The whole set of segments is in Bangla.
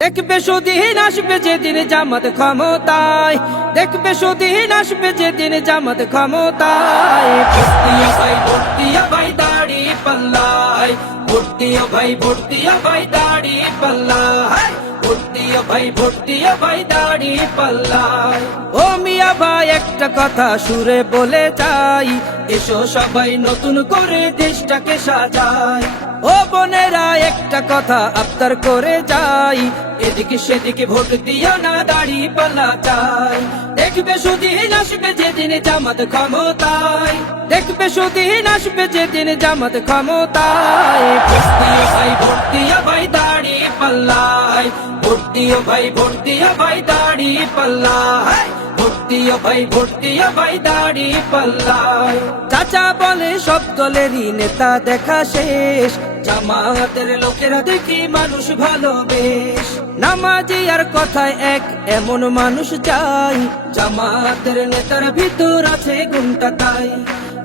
দেখবে সুদিন আসবে যেদিন জামাত ক্ষমতায়, দেখবে সুদিন আসবে যেদিন জামাত ক্ষমতায়। ভোট দিও ভাই, ভোট দিও ভাই দাড়ি পাল্লায়, ভোট দিও ভাই, ভোট দিও ভাই দাড়ি পাল্লায়, ভোট দিও ভাই, ভোট দিও ভাই দাড়ি পাল্লায়। ও মিয়া ভাই একটা কথা সুরে বলে যাই, এসো সবাই নতুন করে দেশটাকে সাজাই। ও বোনেরা একটা কথা আবদার করে যাই, এদিকে সেদিকে ভোট দিও না, দাড়ি পাল্লা চাই। দেখবে সুদিন আসবে যেদিন জামাত ক্ষমতায়, দেখবে সুদিন আসবে যেদিন জামাত ক্ষমতায়। ভোট দিও ভাই, ভোট দিও ভাই দাড়ি পাল্লায়, ভোট দিও ভাই, ভোট দিও ভাই দাড়ি পাল্লায়, ভোট দিও ভাই, ভোট দিও ভাই দাড়ি পাল্লায়। চাচা বলে সব দলেরই নেতা দেখা শেষ, জামাতের লোকেরা দেখি মানুষ ভালো বেশ। নামাজি আর কথায় এক এমন মানুষ চাই, জামাতের নেতার ভিতর আছে গুণটা তাই।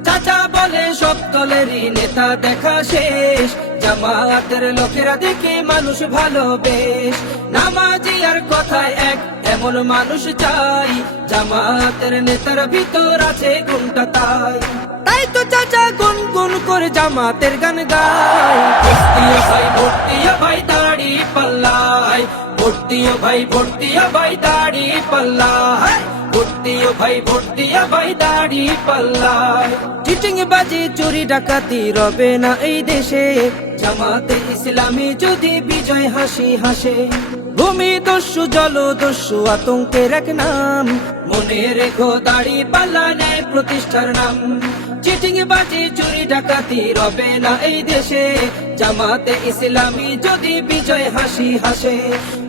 চাচা বলে সব দলেরই নেতা দেখা শেষ, জামাতের লোকেরা দেখে মানুষ ভালো বেশ। নামাজি আর কথায় এক এমন মানুষ চাই, জামাতের নেতার ভিতর আছে গুণটা তাই। তাই তো চাচা গুন গুন করে জামাতের গান গায়। ভোট দিও ভাই, ভোট দিও ভাই দাড়ি পাল্লায়, ভোট দিও ভাই, ভোট দিও ভাই দাড়ি পাল্লায়, ভোট দিও ভাই, ভোট দিও ভাই দাড়ি পাল্লায়। চিটিং বাজি চুরি ডাকাতি রবে না এই দেশে, জামাতে ইসলামী যদি বিজয় হাসি হাসে। ভূমি দস্যু জল দস্যু আতঙ্কের এক নাম, মনে রেখো দাড়ি পাল্লা ন্যায় প্রতিষ্ঠার নাম। চিটিং বাজি চুরি ডাকাতি রবে না এই দেশে, জামাতে ইসলামী যদি বিজয় হাসি হাসে।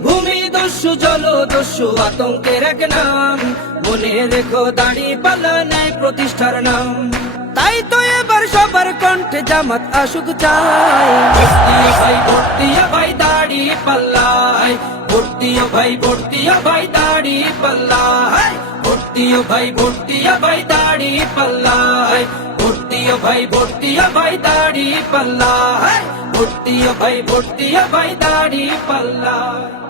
ভূমি দস্যু জল দস্যু আতঙ্কের এক নাম, মনে রেখো দাড়ি পাল্লা ন্যায় প্রতিষ্ঠার নাম। তাই তো এবার সবার কণ্ঠে জামাত আসুক চাই। ভোট দিও ভাই, ভোট দিও ভাই দাড়ি পাল্লায়, ভোট দিও ভাই, ভোট দিও ভাই দাড়ি পাল্লায়, ভোট দিও ভাই, ভোট দিও ভাই দাড়ি পাল্লায়, ভোট দিও ভাই, ভোট দিও ভাই দাড়ি পাল্লায়, ভোট দিও ভাই, ভোট দিও ভাই দাড়ি পাল্লায়।